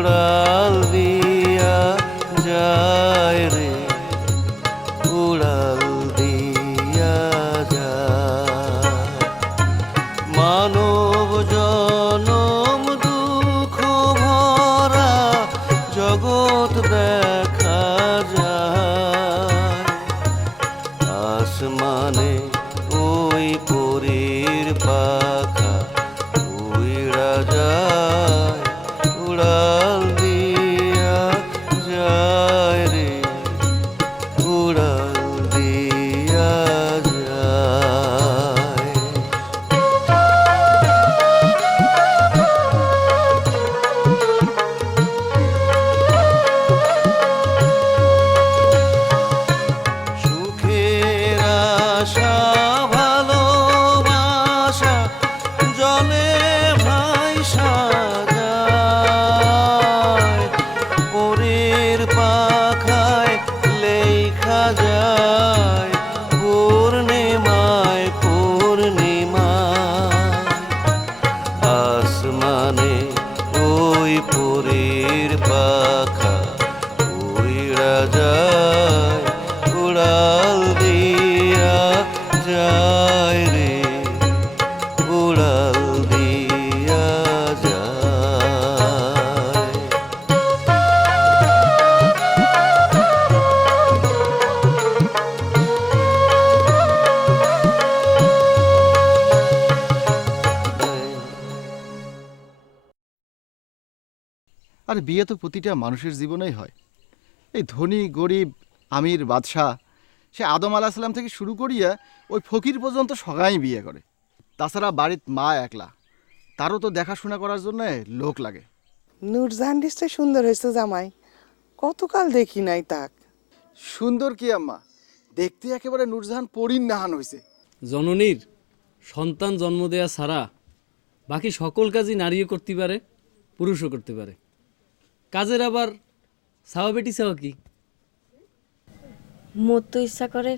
উড়াল দিয়া যায় রে, উড়াল দিয়া যায়। মানব জনম দুঃখ ভরা জগৎ দেখা যায়, আসমানে ওই পরীর পাখা উড়া যায়, উড়াল দিয়া যায় রে, উড়াল দিয়া যায়। সুখের আশা ভালোবাসা জলে ভাইসা যায়, পরের পাখায় লেখা যায় পূর্ণিমায় পূর্ণিমায়। আসমানে ওই পরীর পাখা উড়া যায়, উড়াল দিয়া যায় রে, উড়াল দিয়া যায়। আর বিয়ে তো প্রতিটা মানুষের জীবনেই হয়। এই ধনী গরিব আমির বাদশাহ, সে আদম আলাহিসাল্লাম থেকে শুরু করিয়া ওই ফকির পর্যন্ত সবাই বিয়ে করে। তাছাড়া বাড়ির মা একলা, তারও তো দেখাশোনা করার জন্য লোক লাগে। নূরজাহান নিশ্চয় সুন্দর হয়েছে জামাই, কতকাল দেখি নাই তাক। সুন্দর কি আম্মা, দেখতে একেবারে নূরজাহান পরীর নাহান হয়েছে। জননীর সন্তান জন্ম দেয়া ছাড়া বাকি সকল কাজই নারীও করতে পারে, পুরুষও করতে পারে। কাজের আবার ছাওয়া বেটি ছাওয়া কি? মোর তো ইচ্ছা করে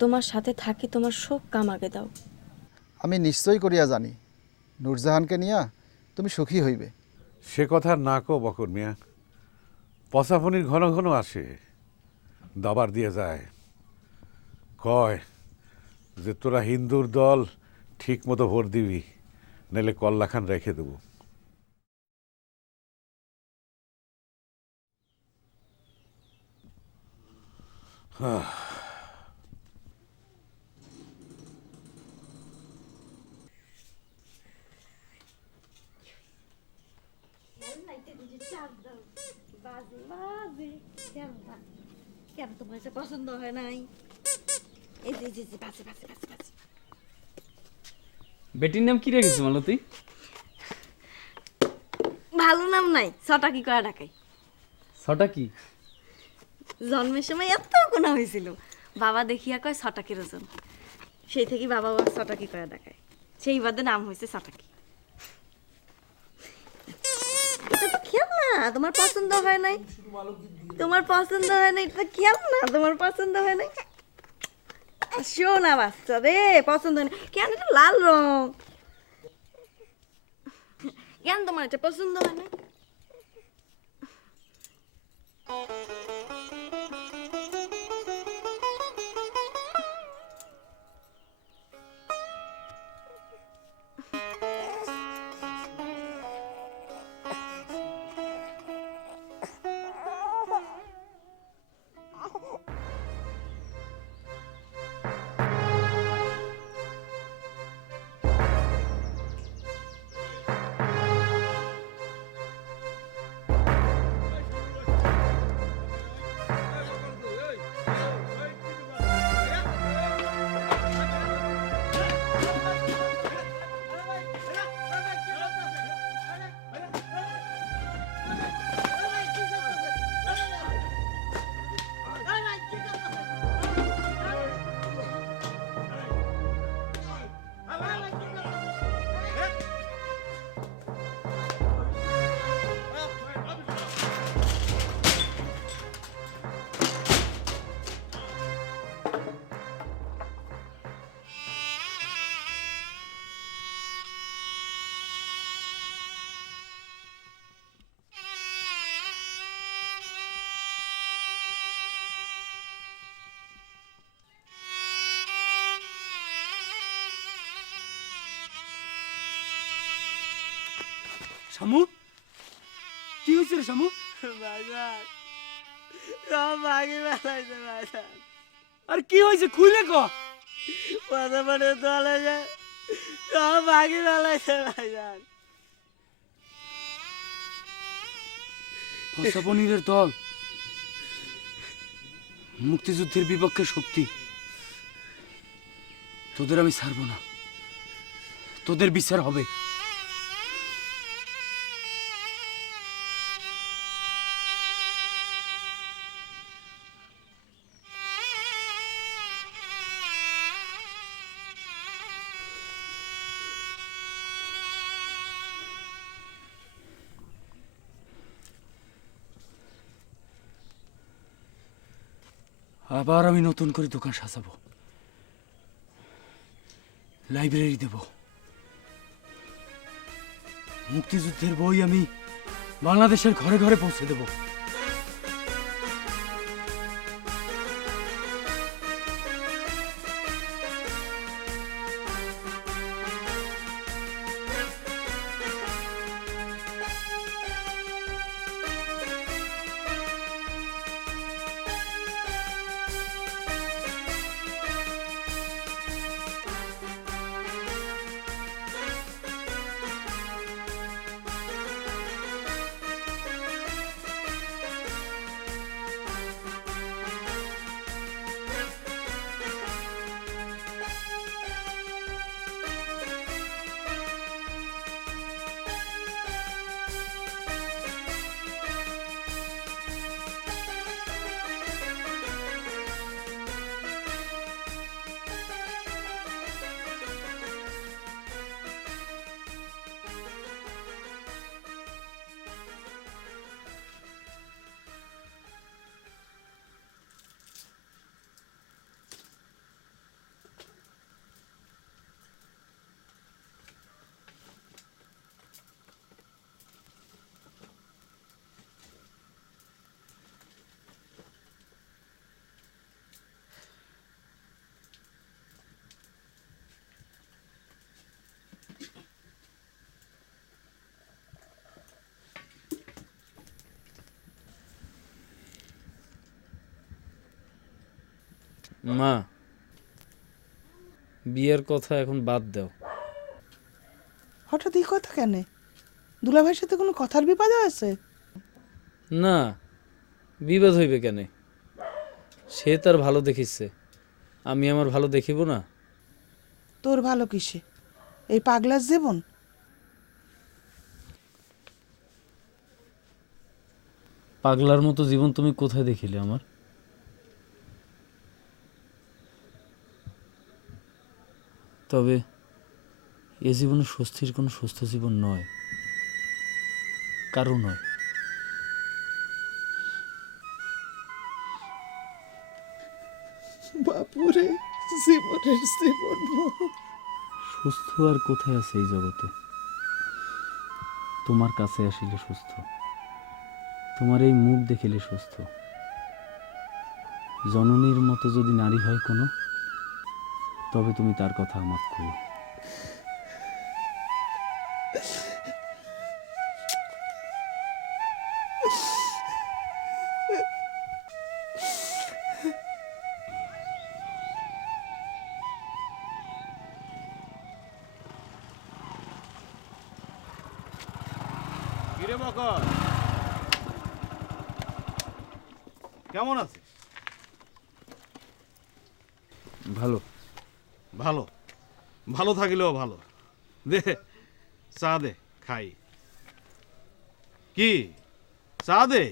তোমার সাথে থাকি, তোমার সব কাম আগে দাও। আমি নিশ্চয়ই করিয়া জানি নূরজাহানকে নিয়া তুমি সুখী হইবে। সে কথা না কো বকর মিয়া, পসাফনির ঘন ঘন আসে, দাবার দিয়ে যায়, কয় যে তোরা হিন্দুর দল ঠিক মতো ভোট দিবি, নাহলে কল্লাখান রেখে দেবো। কেন তোমার এটা পছন্দ হয় নাই? এই যে যে যে বাজে বাজে বাজে বাজে। বেটির নাম কি রেখেছে মালতী? ভালো নাম নাই, ছটা কি করে ডাকাই। ছটা কি? জন্মের সময় এত কোনা হয়েছিল, বাবা দেখিয়া কয় ছটাকির ওজন, সেই থেকে বাবা ওর ছটাকি করে ডাকায়, সেই বাদে নাম হয়েছে ছটাকি। এটা তো খেয়াল না, তোমার পছন্দ হয় নাই, তোমার পছন্দ হয় নাই, এটা খেয়াল না, তোমার পছন্দ হয় নাই। শোনা বাচ্চা রে, পছন্দ হয় না কেন? এটা লাল রং, কেন তোমার এটা পছন্দ হয় না? শামু কি হয়েছে রে শামু? আর কি হয়েছে খুলে ক। ফসা পনিরের দল মুক্তিযুদ্ধের বিপক্ষে শক্তি। তোদের আমি ছাড়ব না, তোদের বিচার হবে। আবার আমি নতুন করে দোকান সাজাবো, লাইব্রেরি দেব, মুক্তিযুদ্ধের বই আমি বাংলাদেশের ঘরে ঘরে পৌঁছে দেব। মা, বিয়ের কথা এখন বাদ দাও। হঠাৎ এই কথা কেন? দুলাভাইয়ের সাথে কোনো কথার বিবাদ আছে? না, বিবাদ হইবে কেন? সে তার ভালো দেখিচ্ছে, আমি আমার ভালো দেখিব না? তোর ভালো কিসে? এই পাগলার জীবন? পাগলার মতো জীবন তুমি কোথায় দেখিলে আমার? তবে এ জীবনে স্বস্তির কোনো সুস্থ জীবন নয়, কারো নয়। বাপুরে, জীবনের জীবন। সুস্থ আর কোথায় আছে এই জগতে? তোমার কাছে আসিলে সুস্থ, তোমার এই মুখ দেখিলে সুস্থ। জননীর মতো যদি নারী হয় কোনো, তবে তুমি তার কথা আমাক কইও। কিরে বকর, কেমন আছে? ভালো। ভালো ভালো থাকিলেও ভালো। দে চা দে, খাই। কি চা দে?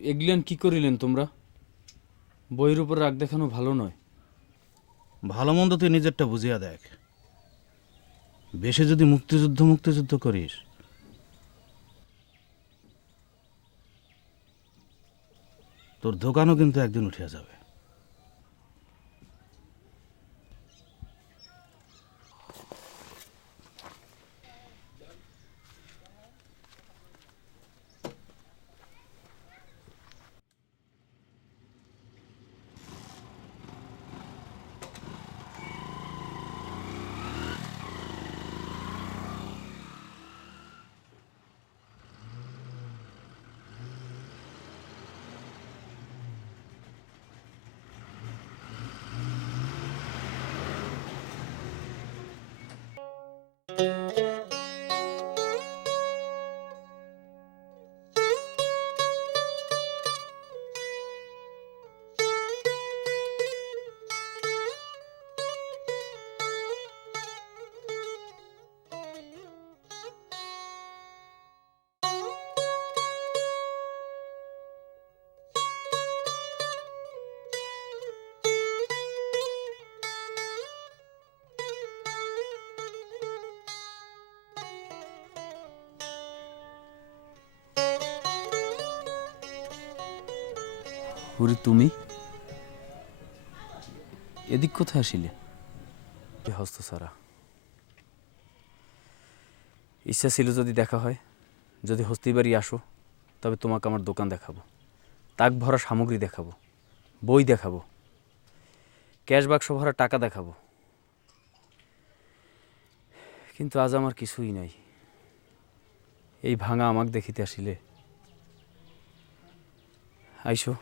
এগুলেন কি করিলেন তোমরা? বইয়ের উপর রাগ দেখানো ভালো নয়। ভালো মন্দ তুই নিজেরটা বুঝিয়া দেখ। বেশি যদি মুক্তিযুদ্ধ করিস, তোর দোকানও কিন্তু একদিন উঠিয়া যাবে। বুড়ি তুমি এদিক কোথায় আসিলে? হস্ত সারা ইচ্ছা ছিল যদি দেখা হয়, যদি হস্তিবাড়ি আসো তবে তোমাকে আমার দোকান দেখাবো, তাক ভরা সামগ্রী দেখাবো, বই দেখাবো, ক্যাশ বাক্স ভরা টাকা দেখাবো। কিন্তু আজ আমার কিছুই নাই। এই ভাঙা আমাকে দেখিতে আসিলে। আইসো।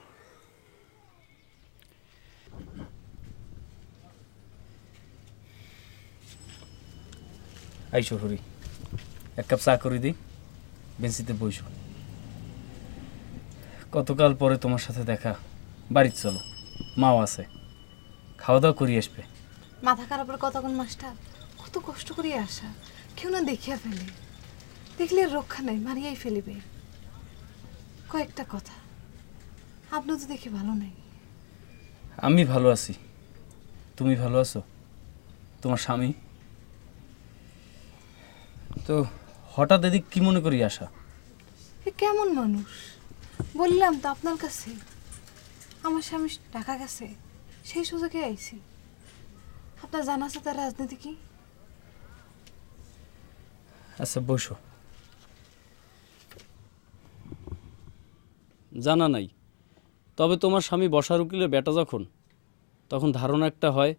আইসো হরি, এক কাপ চা করে দিই, বেঞ্চিতে বইসো। কতকাল পরে তোমার সাথে দেখা, বাড়িতে চলো, মাও আছে, খাওয়া দাওয়া করিয়ে আসবে। মাথা খারাপের কতক্ষণ মাস্টার, কত কষ্ট করিয়া আসা, কেউ না দেখিয়া ফেলে, দেখলে আর রক্ষা নাই, মারিয়াই ফেলিবে। কয়েকটা কথা, আপনি তো দেখি ভালো নাই। আমি ভালো আছি, তুমি ভালো আছো? তোমার স্বামী? তো হঠাৎ এদিক কি মনে করি আসা? এ কেমন মানুষ বললাম তো আপনার কাছে, আমার স্বামী ঢাকা গেছে, সেই সুযোগে আইছি। আপনার জানা আছে তার রাজনীতি কি? আচ্ছা বসো। জানা নাই, তবে তোমার স্বামী বসার উকিলের বেটা যখন, তখন ধারণা একটা হয়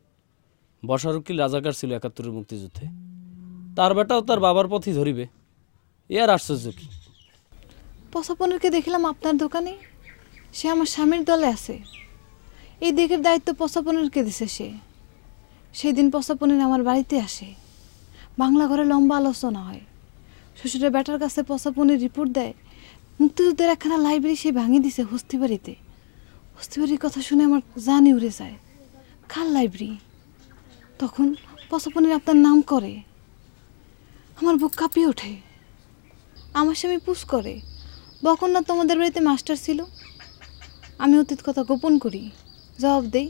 বসার উকিল রাজাকার ছিল ৭১-এর মুক্তিযুদ্ধে, তার বেটাও তার বাবার পথই ধরিবে। এ আর আশ্চর্য কি? পশাপনেরকে দেখলাম আপনার দোকানে, সে আমার স্বামীর দলে আছে। এই দিকের দায়িত্ব পশাপনেরকে দিছে সে। সেই দিন পশাপনের আমার বাড়িতে আসে, বাংলা ঘরে লম্বা আলোচনা হয়। শ্বশুরের বেটার কাছে পশাপনের রিপোর্ট দেয়, মুক্তিযুদ্ধের একখানা লাইব্রেরি সে ভাঙিয়ে দিছে হস্তিবাড়িতে। হস্তিবাড়ির কথা শুনে আমার জানি উড়ে যায়, কার লাইব্রেরি? তখন পশাপনের আপনার নাম করে, আমার বুক কাঁপিয়ে ওঠে। আমার স্বামী পুষ করে, বকন না তোমাদের বাড়িতে মাস্টার ছিল? আমি অতীত কথা গোপন করি, জবাব দেই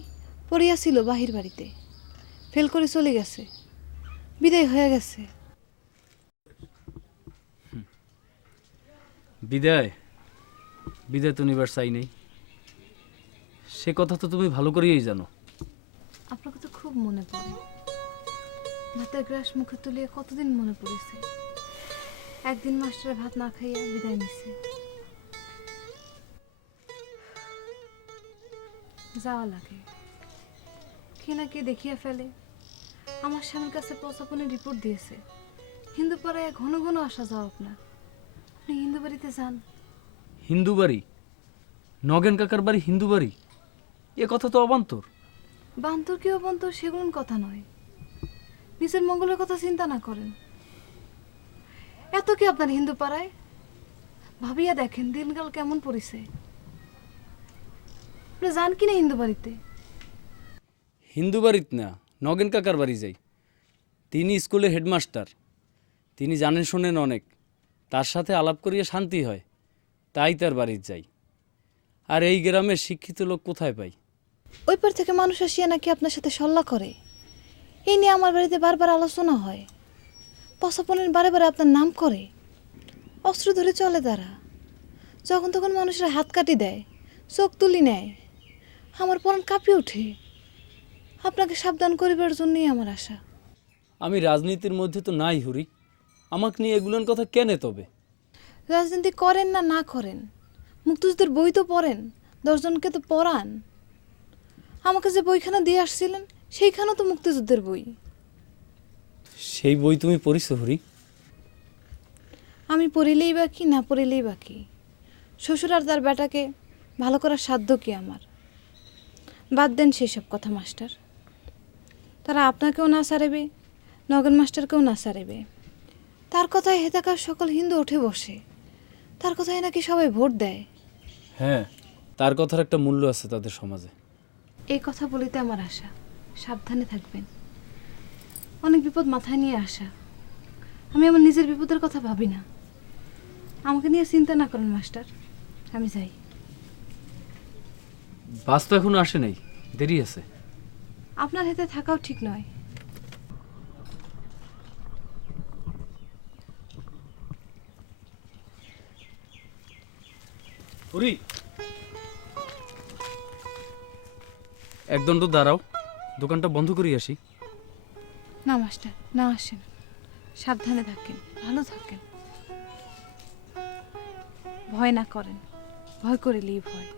পড়িয়াছিল বাহির বাড়িতে, ফেল করে চলে গেছে, বিদায় হয়ে গেছে। বিদায় বিদায় তো নিবার চাই নেই, সে কথা তো তুমি ভালো করেই জানো। আপনাকে তো খুব মনে পড়ে, ভাতের গ্রাস মুখে তুলিয়ে কতদিন মনে পড়েছে। একদিন মাস্টারের ভাত না খাইয়া বিদায় নিছে, যাওয়া লাগে। কে না কে দেখিয়া ফেলে। আমার স্বামীর কাছে পশাপনের রিপোর্ট দিয়েছে, হিন্দু পাড়ায় ঘন ঘন আসা যাও আপনার। আপনি হিন্দু বাড়িতে যান। হিন্দু বাড়ি? নগেন কাকার বাড়ি হিন্দু বাড়ি? এ কথা তো অবান্তর। বান্তর কি অবান্তর সেগুলো কথা নয়, নিজের মঙ্গলের কথা চিন্তা না করেন। এত কি আপনার হিন্দু পাড়ায়? ভাবিয়া দেখেন দিনকাল কেমন পড়েছে। আপনি যান কিনা হিন্দু বাড়িতে? হিন্দু বাড়িত না, নগেন কাকার বাড়ি যাই। তিনি স্কুলের হেডমাস্টার, তিনি জানেন শোনেন অনেক, তার সাথে আলাপ করিয়া শান্তি হয়, তাই তার বাড়িতে যাই। আর এই গ্রামের শিক্ষিত লোক কোথায় পাই? ওই পার থেকে মানুষ আসিয়া নাকি আপনার সাথে সল্লা করে। এই নিয়ে আমার বাড়িতে বারবার আলোচনা হয়। পসাপনের বারে বারে আপনার নাম করে, অস্ত্র ধরে চলে তারা। যখন তখন মানুষের হাত কাটি দেয়, চোখ তুলি নেয়। আমার পরন কাঁপিয়ে ওঠে। আপনাকে সাবধান করিবার জন্যই আমার আশা। আমি রাজনীতির মধ্যে তো নাই হরি, আমাকে নিয়ে এগুলোর কথা কেনে তবে? রাজনীতি করেন না না করেন, মুক্তিযুদ্ধের বই তো পড়েন, 10 জনকে তো পড়ান। আমাকে যে বইখানা দিয়ে আসছিলেন সেইখানেও তো মুক্তিযুদ্ধের বই। সেই বই তুমি পড়িছো হরি? আমি পড়িলেই বা কি, না পড়িলেই বা কি? শ্বশুর আর তার বেটাকে ভালো করার সাধ্য কি আমার? বাদ দেন সেসব কথা মাস্টার। তারা আপনাকেও না সারেবে, নগেন মাস্টারকেও না সারেবে। তার কথায় হেতাকার সকল হিন্দু উঠে বসে। তার কথায় নাকি সবাই ভোট দেয়। হ্যাঁ, তার কথার একটা মূল্য আছে তাদের সমাজে। এই কথা বলিতে আমার আশা, সাবধানে থাকবেন। অনেক বিপদ মাথায় নিয়ে আসা। আমি আমার নিজের বিপদের কথা ভাবি না। আমাকে নিয়ে চিন্তা না করেন মাস্টার, আমি যাই। বাস তো এখনো আসে নাই, দেরি আছে। আপনার হাতে থাকাও ঠিক নয়। হরি, একদণ্ড দাঁড়াও, দোকানটা বন্ধ করি আসি। না মাস্টার, না আসেন। সাবধানে থাকেন, ভালো থাকেন। ভয় না করেন, ভয় করিলেই ভয়।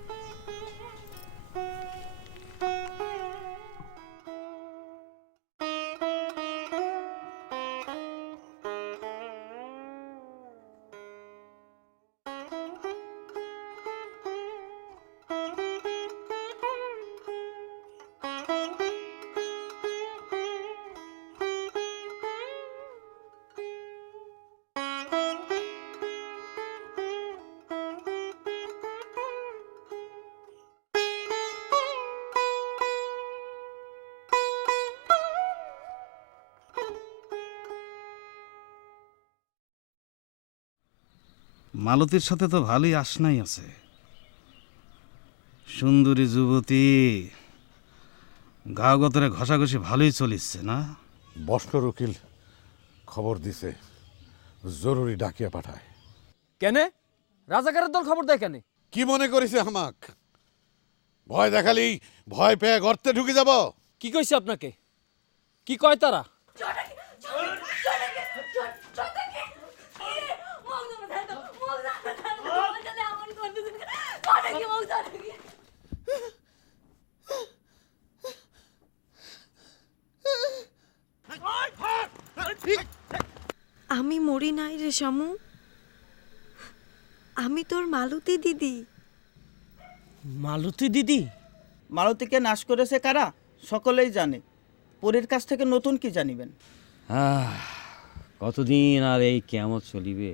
মালতীর সাথে তো ভালোই আসনাই আছে। সুন্দরী যুবতী, গা গতরে ঘষাঘষি ভালোই চলিচ্ছে না? বস্কর উকিল খবর দিছে, জরুরি ডাকিয়া পাঠায়। কেনে? রাজাকারের দল খবর দেয় কেনে? কি মনে করিস আমাক? ভয় দেখালি ভয় পেয়ে গর্তে ঢুকে যাব? কি কইছে আপনাকে? কি কয় তারা? আমি মরি নাই রে শামু, আমি তোর মালতী দিদি। মালতী দিদি? মালতীকে নাশ করেছে কারা সকলেই জানে। পরীর কাছ থেকে নতুন কি জানিবেন? কতদিন আর এই কেমন চলিবে?